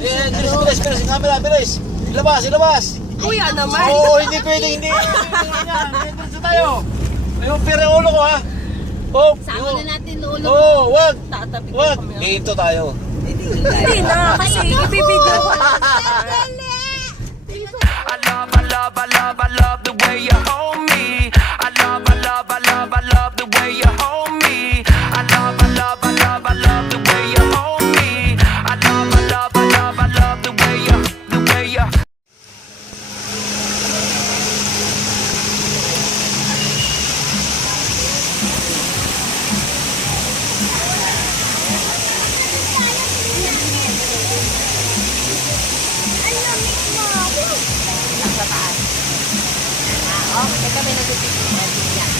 Bilis, camera, bilis. Ilabas. Kuya naman. Oo, hindi pwede, hindi. Diretso tayo. Yung pira ulo ko, ha? Oh, Sama na natin ulo. oh, wag. Tatabi ko Wag. kami. Dito tayo. Hindi na, kasi ibibideo ko lang. I love the way you hold me. I love the way you hold me. I love the way you hold me. I love the way you. Sa taas. Kami nagtitipid. Yan.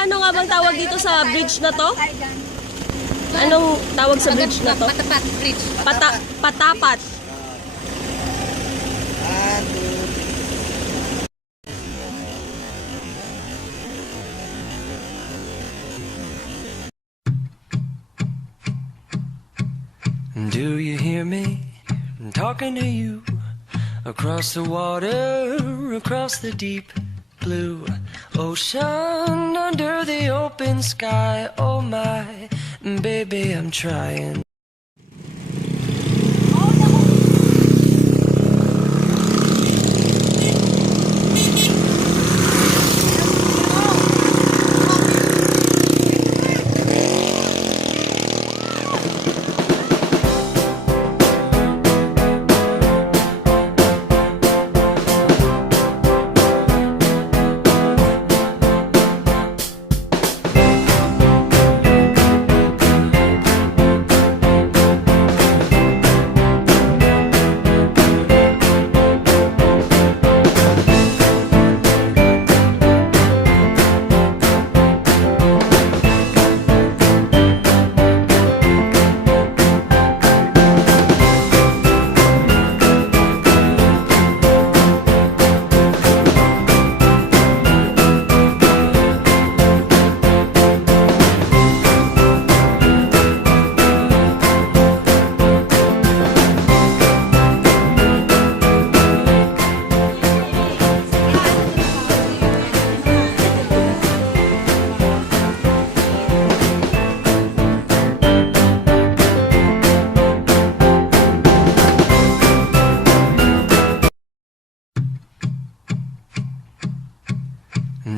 Ano nga bang tawag dito sa bridge na to? Anong tawag sa bridge na to? Patapat bridge. Patapat. Do you hear me? I'm talking to you across the water, across the deep blue ocean, under the open sky. Oh my, baby, I'm trying.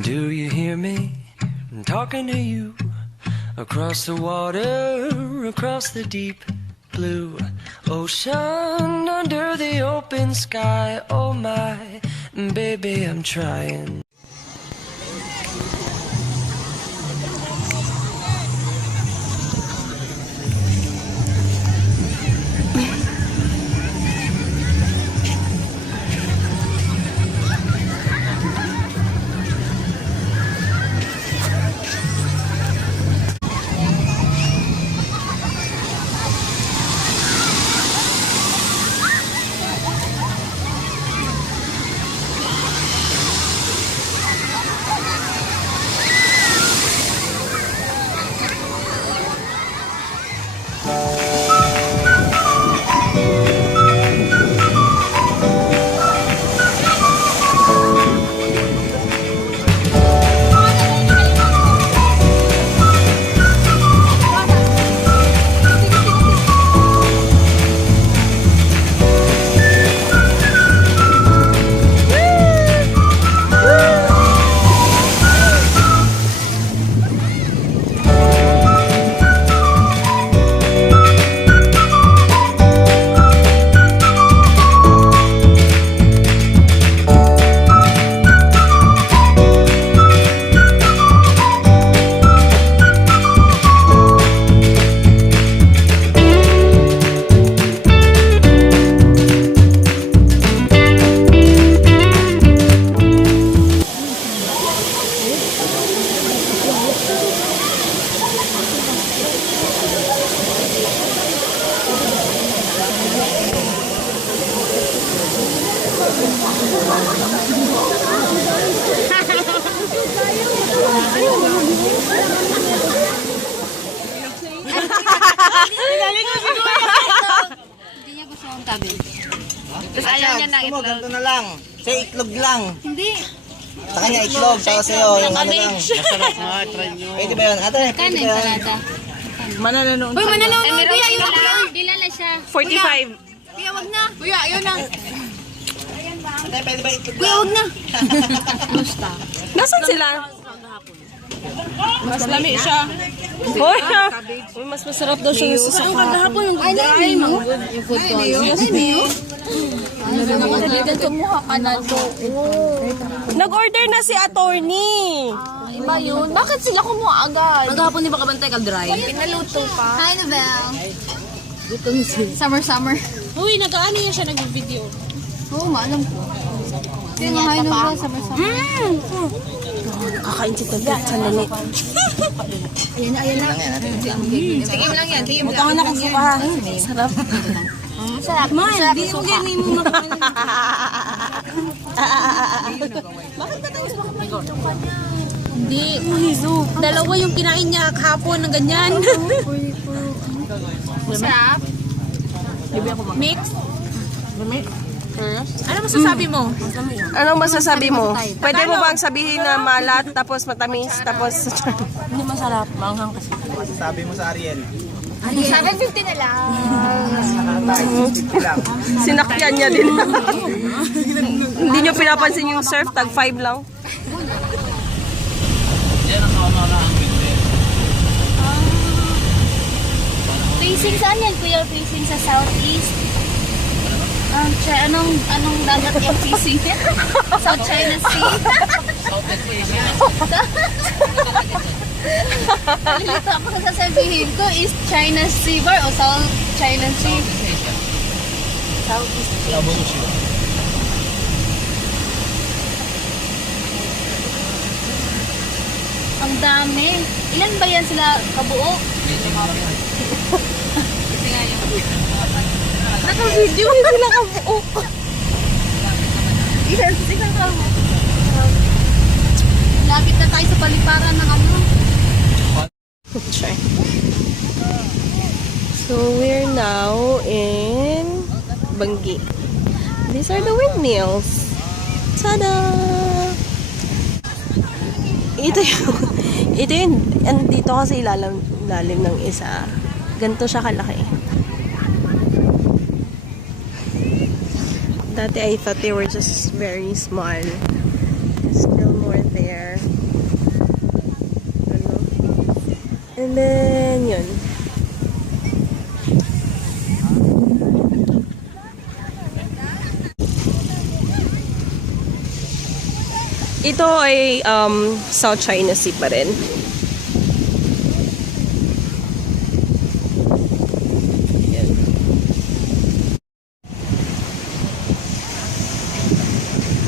Do you hear me? I'm talking to you across the water, across the deep blue ocean, under the open sky. Oh my, baby, I'm trying. niya ng Gusto mo, itlog. ganito na lang. Sa itlog lang. Hindi. Sa kanya itlog, tapos sa'yo yung ano lang. Masarap nga, try nyo. Pwede ba yun? Ate, pwede ba yun? Manananood. Uy, mananood. Kuya, ayun na. Dilala siya. 45. Kuya, wag na. Kuya, ayun na. Ate, pwede ba itlog Kuya, lang? wag na. Nasaan sila? Mas lami siya. Hoy, uy, mas masarap daw siya sa Kagahapon yung good guy. Yung food quality. Nagalitan kumuha ka na to. Nag-order na si attorney. Iba yun. Bakit sila kumuha agad? Kagahapon di ba kabantay kag-dry? Pinaluto pa. Hi, Nabel. Summer. Uy, nag-ano yan siya nag-video. Oo, maalam ko. Sino hi, Nabel? Summer. Kakain si Tagkat sa lali. Ayan na. Tingin mo lang yan. Tingin mo lang. Butangan na kung suka. Sarap. Sarap. Masarap yung suka. Hindi. Dalawa yung kinain niya kahapon ng ganyan. Masarap. Mix. Ano masasabi mo? Anong masasabi mo? Pwede mo bang sabihin na malat, tapos matamis, tapos... Hindi masarap. Manghang kasi. Sabi mo sa Ariel. 750 na lang. Sinakyan niya din. Hindi niyo pinapansin yung surf, tag 5 lang. Facing saan yan, Kuya? Facing sa southeast? Anong dagat yung facing? South China Sea? Nalilito ako sa sasabihin ko, East China Sea ba o South China Sea? Southeast Asia. Ang dami. Ilan ba yan sila kabuo? Naka-video sila kabuo. Ilan sila kabuo? Lapit na tayo sa paliparan ng ano. Try. So we're now in Banggi. These are the windmills. Tada! Ito yung, andito kasi lalim ng isa. Ganito siya kalaki. Dati I thought they were just very small. Still more there. Ano? And then, yun. Ito ay South China Sea pa rin. Yan.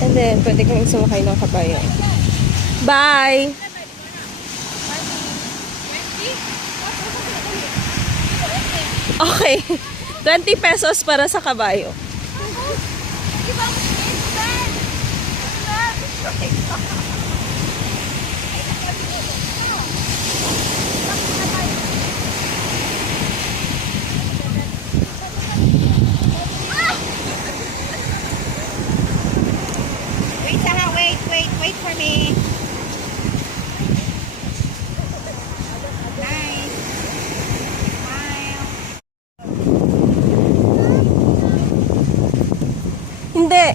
And then, pwede kang sumakay ng kabayo. Bye! Okay. 20 pesos para sa kabayo. Wait, Sarah, wait for me. Nice. Smile. Hindi.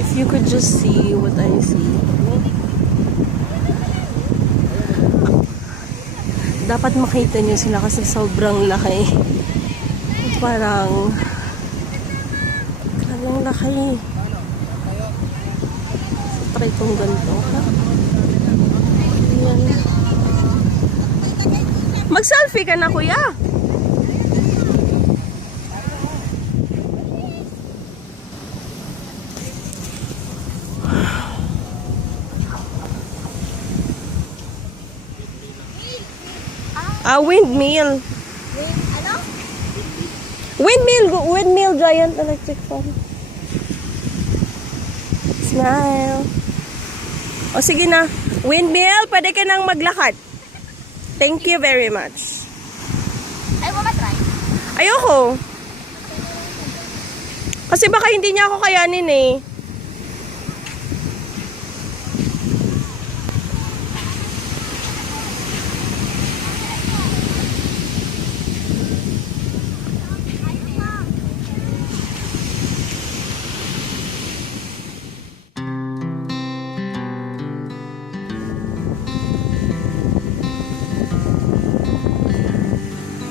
If you could just see what I see. Dapat makita niyo sila kasi sobrang laki. Parang laki. Try kong ganito. Ayan. Mag-selfie ka na, kuya. Windmill. Ano? Windmill giant electric fan. Smile. O sige na. Windmill, pwede ka nang maglakad. Thank you very much. Ay, mo matry. Ayoko. Kasi baka hindi niya ako kayanin eh.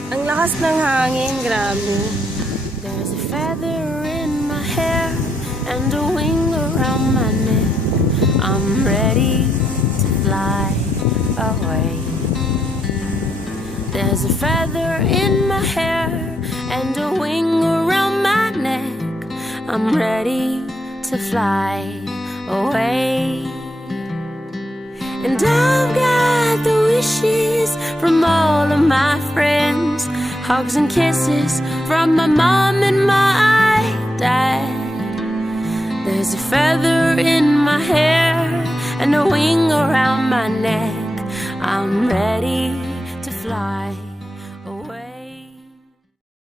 Ang lakas ng hangin, grabe. There's a feather in my hair and a wing around my neck. I'm ready to fly away. There's a feather in my hair and a wing around my neck. I'm ready to fly away. And I've got the wishes from all of my friends, hugs and kisses from my mom and my dad. There's a feather in my hair and a wing around my neck. I'm ready